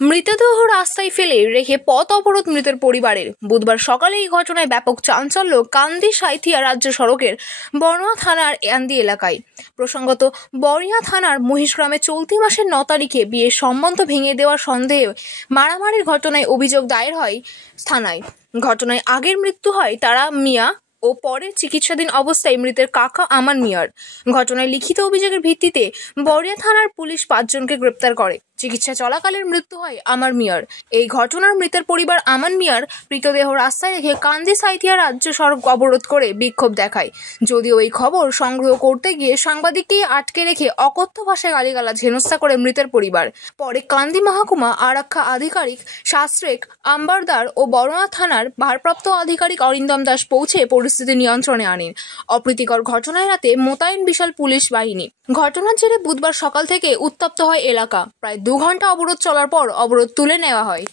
মৃতদেহ রাস্তায় ফেলে রেখে পথ অবরোধ মৃতের পরিবারের। বুধবার সকালে এই ঘটনায় ব্যাপক চাঞ্চল্য কান্দি সাঁইথিয়া রাজ্য সড়কের বড়ুয়া থানার আন্দি এলাকায়। প্রসঙ্গত, বড়ুয়া থানার মহিষগ্রামে চলতি মাসের 9 তারিখে বিয়ের সম্বন্ধ ভেঙে দেওয়ার সন্দেহে মারামারির ঘটনায় অভিযোগ দায়ের হয় থানায়। ঘটনায় আগের মৃত্যু হয় তারা মিয়া ও পরে চিকিৎসাধীন অবস্থায় মৃতের কাকা আমান মিয়ার। ঘটনায় লিখিত অভিযোগের ভিত্তিতে বড়ুয়া থানার পুলিশ 5 জনকে গ্রেপ্তার করে। চিকিৎসা চলাকালীন মৃত্যু হয় আমান মিয়ার। এই ঘটনার মৃতের পরিবার আমান মিয়ার মৃতদেহ রাস্তায় রেখে কান্দি সাঁইথিয়া রাজ্য সড়ক অবরোধ করে বিক্ষোভ দেখায়। যদিও এই খবর সংগ্রহ করতে গিয়ে সাংবাদিককেই আটকে রেখে অকথ্য ভাষায় গালিগালাজ হেনস্থা করে মৃতের পরিবার। পরে কান্দি মহকুমা আরক্ষা আধিকারিক শাস্ত্রেক আম্বারদার ও বড়ুয়া থানার ভারপ্রাপ্ত আধিকারিক অরিন্দম দাস পৌঁছে পরিস্থিতি নিয়ন্ত্রণে আনেন। অপ্রীতিকর ঘটনায় রাতে মোতায়েন বিশাল পুলিশ বাহিনী। ঘটনার জেরে বুধবার সকাল থেকে উত্তপ্ত হয় এলাকা। প্রায় 2 ঘন্টা অবরোধ চলার পর অবরোধ তুলে নেওয়া হয়।